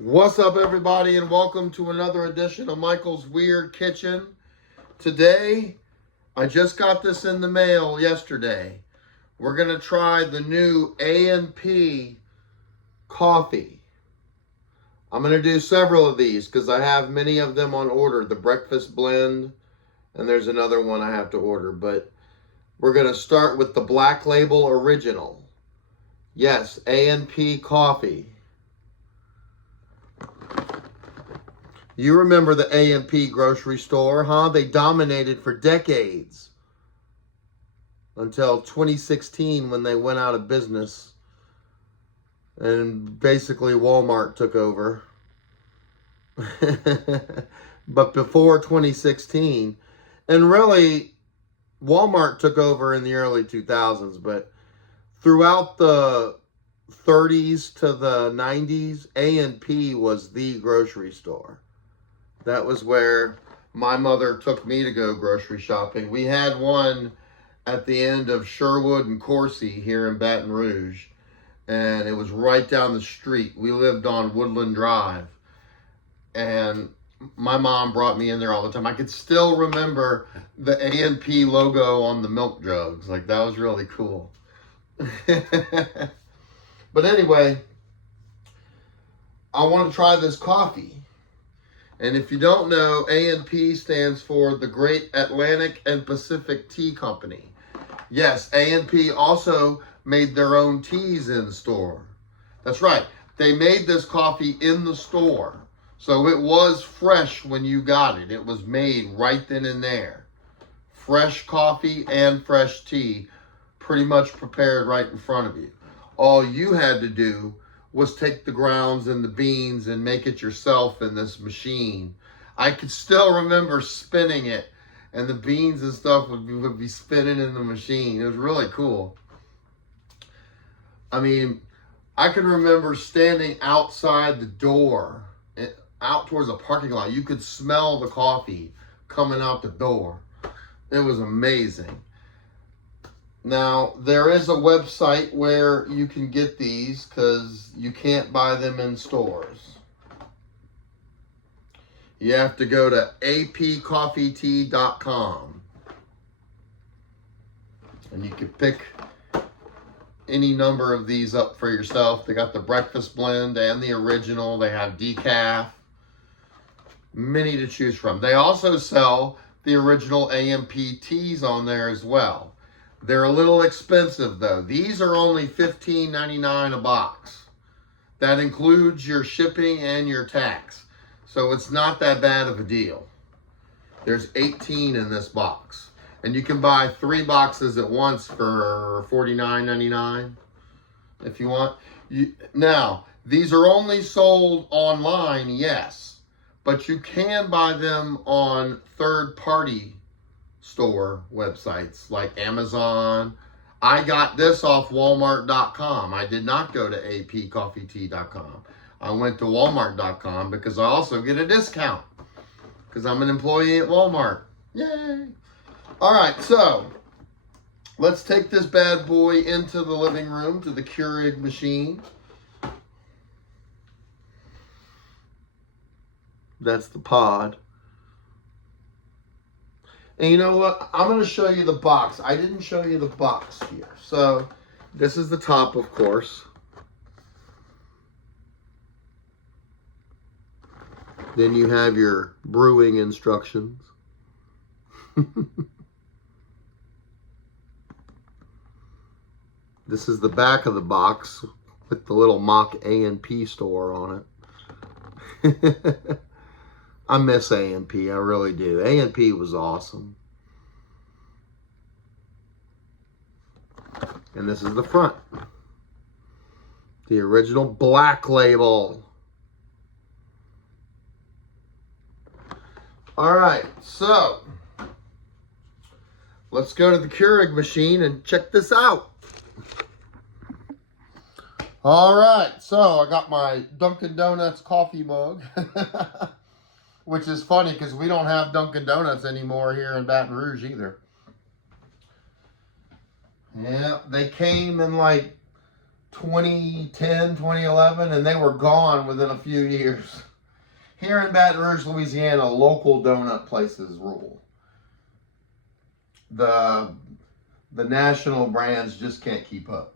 What's up, everybody, and welcome to another edition of Michael's Weird Kitchen. Today, I just got this in the mail yesterday. We're going to try the new A&P coffee. I'm going to do several of these because I have many of them on order. The breakfast blend, and there's another one I have to order. But we're going to start with the Black Label Original. Yes, A&P coffee. You remember the A&P grocery store, huh? They dominated for decades until 2016 when they went out of business and basically Walmart took over. But before 2016, and really Walmart took over in the early 2000s, but throughout the 30s to the 90s, A&P was the grocery store. That was where my mother took me to go grocery shopping. We had one at the end of Sherwood and Coursey here in Baton Rouge, and it was right down the street. We lived on Woodland Drive, and my mom brought me in there all the time. I could still remember the A&P logo on the milk jugs. Like, that was really cool. But anyway, I want to try this coffee. And if you don't know, A&P stands for the Great Atlantic and Pacific Tea Company. Yes, A&P also made their own teas in store. That's right. They made this coffee in the store. So it was fresh when you got it. It was made right then and there. Fresh coffee and fresh tea, pretty much prepared right in front of you. All you had to do was take the grounds and the beans and make it yourself in this machine. I could still remember spinning it, and the beans and stuff would be spinning in the machine. It was really cool. I mean, I can remember standing outside the door, out towards the parking lot. You could smell the coffee coming out the door. It was amazing. Now, there is a website where you can get these because you can't buy them in stores. You have to go to apcoffeetea.com. And you can pick any number of these up for yourself. They got the breakfast blend and the original. They have decaf. Many to choose from. They also sell the original A&P teas on there as well. They're a little expensive though. These are only $15.99 a box. That includes your shipping and your tax. So it's not that bad of a deal. There's 18 in this box. And you can buy 3 boxes at once for $49.99 if you want. Now, these are only sold online, yes. But you can buy them on third-party store websites like Amazon. I got this off Walmart.com. I did not go to apcoffeetea.com. I went to Walmart.com because I also get a discount because I'm an employee at Walmart. Yay! All right, so let's take this bad boy into the living room to the Keurig machine. That's the pod. And you know what? I'm going to show you the box. I didn't show you the box here. So this is the top, of course. Then you have your brewing instructions. This is the back of the box with the little mock A&P store on it. I miss A&P, I really do. A&P was awesome. And this is the front. The original Black Label. All right, so let's go to the Keurig machine and check this out. All right, so I got my Dunkin' Donuts coffee mug. Which is funny because we don't have Dunkin' Donuts anymore here in Baton Rouge either. Yeah, they came in like 2010, 2011, and they were gone within a few years. Here in Baton Rouge, Louisiana, local donut places rule. The national brands just can't keep up.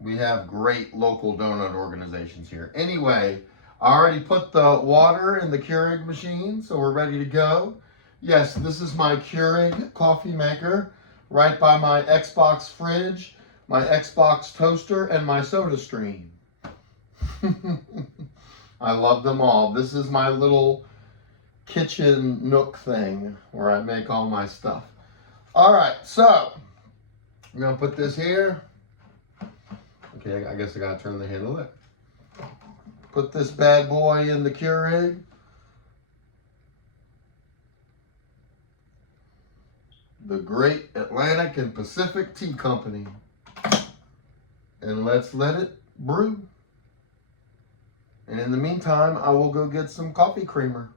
We have great local donut organizations here. Anyway, I already put the water in the Keurig machine, so we're ready to go. Yes, this is my Keurig coffee maker, right by my Xbox fridge, my Xbox toaster, and my Soda Stream. I love them all. This is my little kitchen nook thing where I make all my stuff. All right, so I'm gonna put this here. Okay, I guess I gotta turn the handle up. Put this bad boy in the Keurig. The Great Atlantic and Pacific Tea Company. And let's let it brew. And in the meantime, I will go get some coffee creamer.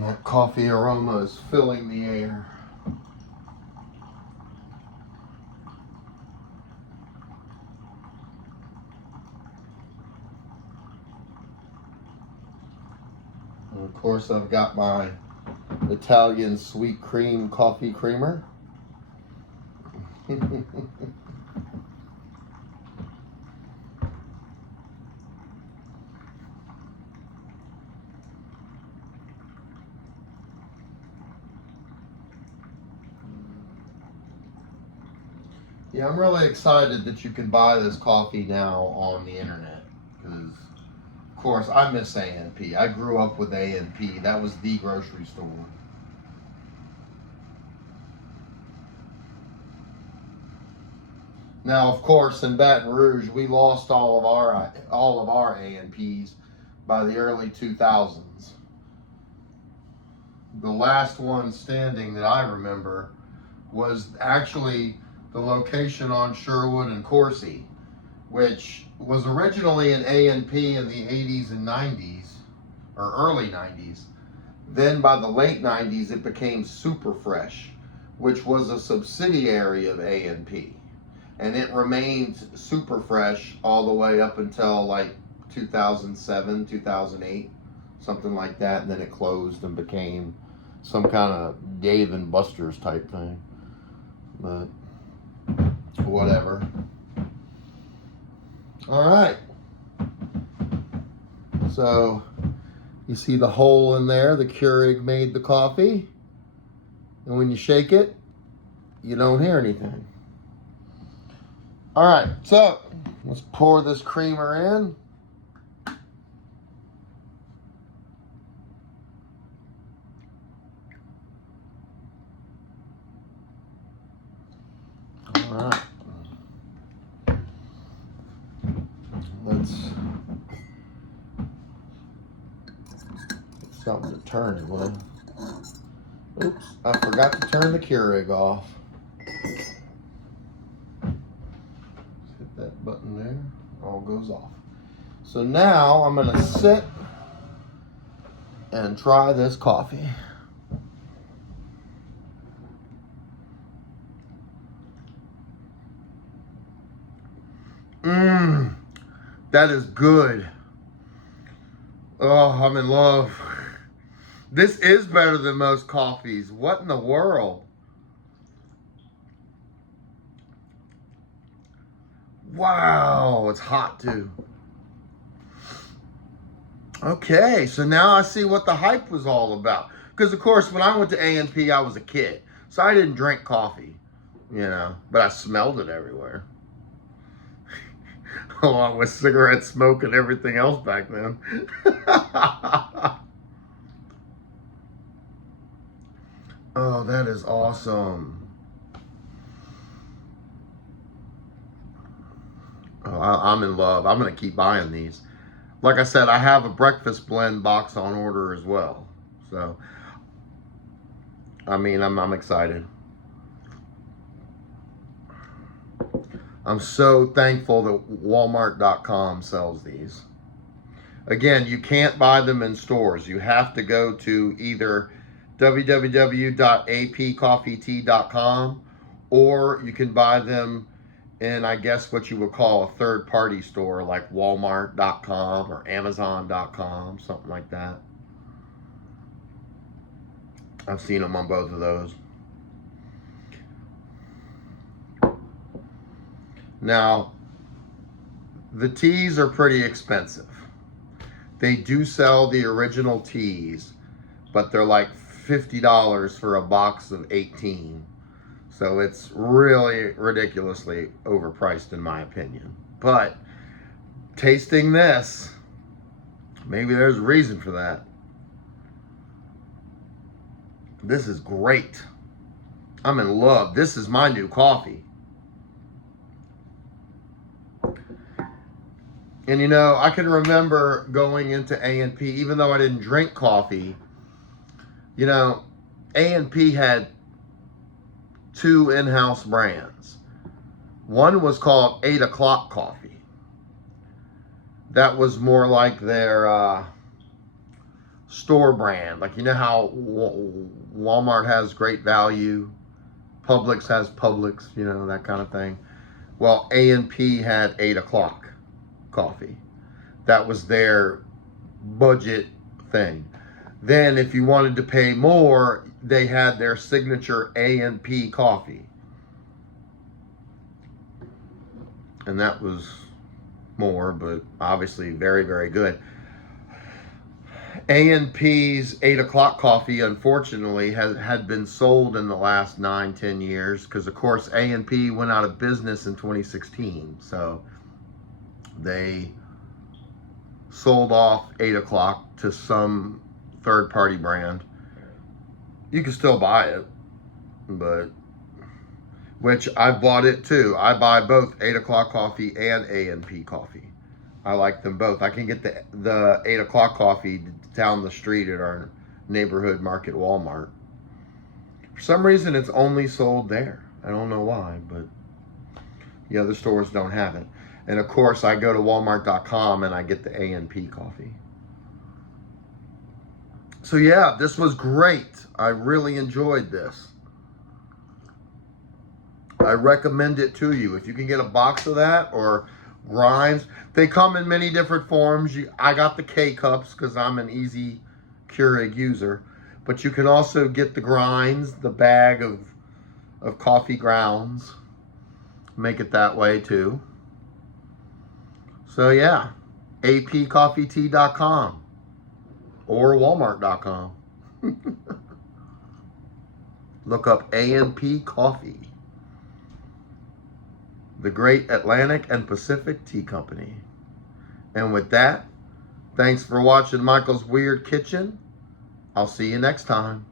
That coffee aroma is filling the air. And of course, I've got my Italian sweet cream coffee creamer. Yeah, I'm really excited that you can buy this coffee now on the internet because, of course, I miss A&P. I grew up with A&P. That was the grocery store. Now, of course, in Baton Rouge, we lost all of our A&Ps by the early 2000s. The last one standing that I remember was actually the location on Sherwood and Coursey, which was originally an A&P in the 80s and 90s, or early 90s. Then by the late 90s, it became Super Fresh, which was a subsidiary of A&P. And it remained Super Fresh all the way up until like 2007, 2008, something like that. And then it closed and became some kind of Dave and Buster's type thing. But whatever. All right. So you see the hole in there. The Keurig made the coffee. And when you shake it, you don't hear anything. All right, so let's pour this creamer in. All right. Let's get something to turn it with. Oops, I forgot to turn the Keurig off. Hit that button there, all goes off. So now I'm gonna sit and try this coffee. That is good. Oh, I'm in love. This is better than most coffees. What in the world? Wow, it's hot too. Okay, so now I see what the hype was all about. Because of course, when I went to A&P, I was a kid. So I didn't drink coffee, you know, but I smelled it everywhere. Along with cigarette smoke and everything else back then. Oh, that is awesome. I'm in love. I'm going to keep buying these. Like I said, I have a breakfast blend box on order as well. So, I mean, I'm excited. I'm so thankful that Walmart.com sells these. Again, you can't buy them in stores. You have to go to either www.apcoffeetea.com, or you can buy them in, I guess, what you would call a third-party store like Walmart.com or Amazon.com, something like that. I've seen them on both of those. Now, the teas are pretty expensive. They do sell the original teas, but they're like $50 for a box of 18. So it's really ridiculously overpriced in my opinion. But tasting this, maybe there's a reason for that. This is great. I'm in love. This is my new coffee. And you know, I can remember going into A&P, even though I didn't drink coffee, you know, A&P had 2 in-house brands. One was called 8 O'Clock Coffee. That was more like their store brand. Like, you know how Walmart has Great Value, Publix has Publix, you know, that kind of thing. Well, A&P had 8 O'Clock Coffee. That was their budget thing. Then if you wanted to pay more, they had their signature A&P coffee. And that was more, but obviously very, very good. A&P's 8 O'Clock Coffee, unfortunately, had been sold in the last 9-10 years, because of course A&P went out of business in 2016. So they sold off 8 O'Clock to some third-party brand. You can still buy it, but which I bought it too. I buy both 8 O'Clock Coffee and A&P coffee. I like them both. I can get the 8 O'Clock Coffee down the street at our neighborhood market Walmart. For some reason, it's only sold there. I don't know why, but the other stores don't have it. And of course, I go to Walmart.com and I get the A&P coffee. So yeah, this was great. I really enjoyed this. I recommend it to you. If you can get a box of that or grinds. They come in many different forms. I got the K-Cups because I'm an easy Keurig user. But you can also get the grinds, the bag of coffee grounds. Make it that way too. So yeah, apcoffeetea.com or Walmart.com. Look up A&P Coffee. The Great Atlantic and Pacific Tea Company. And with that, thanks for watching Michael's Weird Kitchen. I'll see you next time.